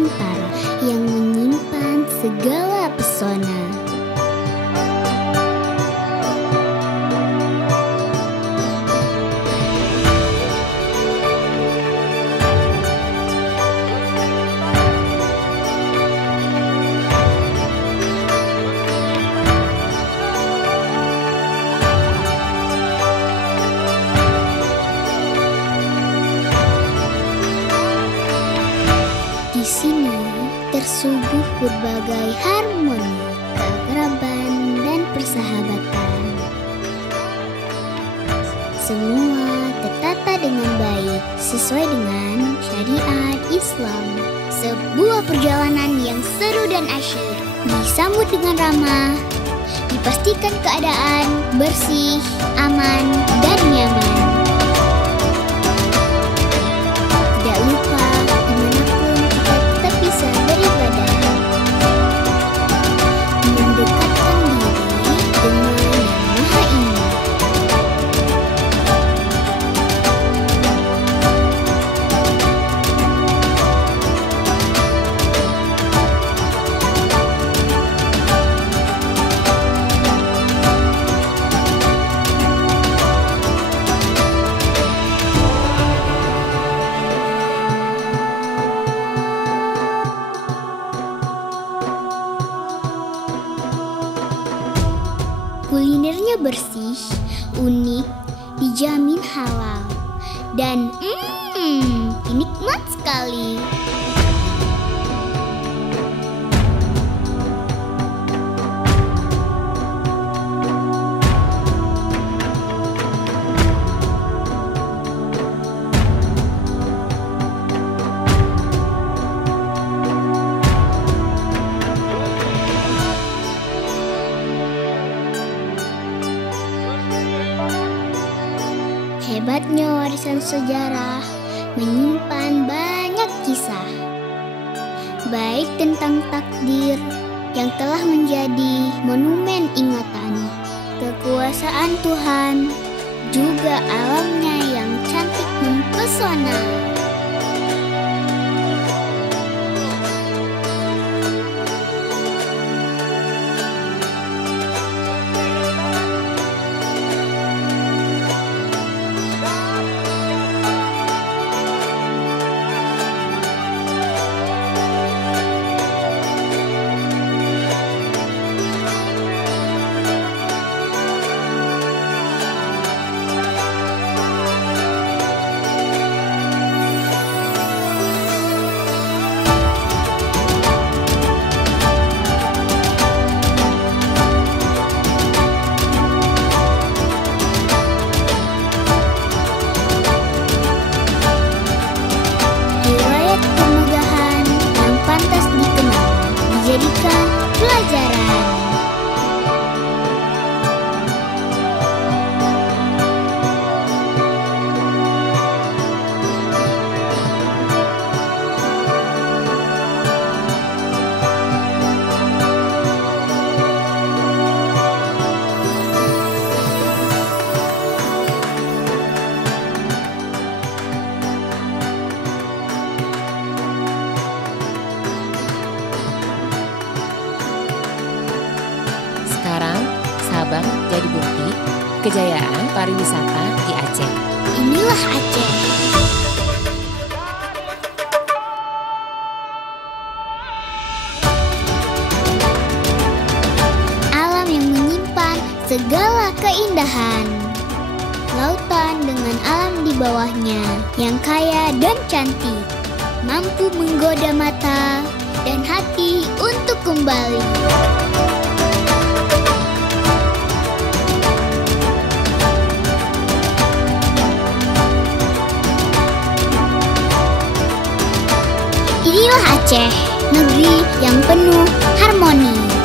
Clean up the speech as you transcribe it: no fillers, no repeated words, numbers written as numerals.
Nusantara yang menyimpan segala pesona. Di sini tersuguh berbagai harmoni, keakraban, dan persahabatan. Semua tertata dengan baik sesuai dengan syariat Islam. Sebuah perjalanan yang seru dan asyik, disambut dengan ramah, dipastikan keadaan bersih, aman, dan nyaman. Tidak lupa dimanapun kita tetap bisa beribadah, mendekatkan diri dengan Yang Maha Esa. Kulinernya bersih, unik, dijamin halal, dan nikmat sekali. Hebatnya warisan sejarah menyimpan banyak kisah, baik tentang takdir yang telah menjadi monumen ingatan, kekuasaan Tuhan, juga alamnya yang cantik mempesona. Dijadikan pelajaran. Sekarang, Sabang jadi bukti kejayaan pariwisata di Aceh. Inilah Aceh. Alam yang menyimpan segala keindahan. Lautan dengan alam di bawahnya yang kaya dan cantik, mampu menggoda mata dan hati untuk kembali. Inilah Aceh, negeri yang penuh harmoni.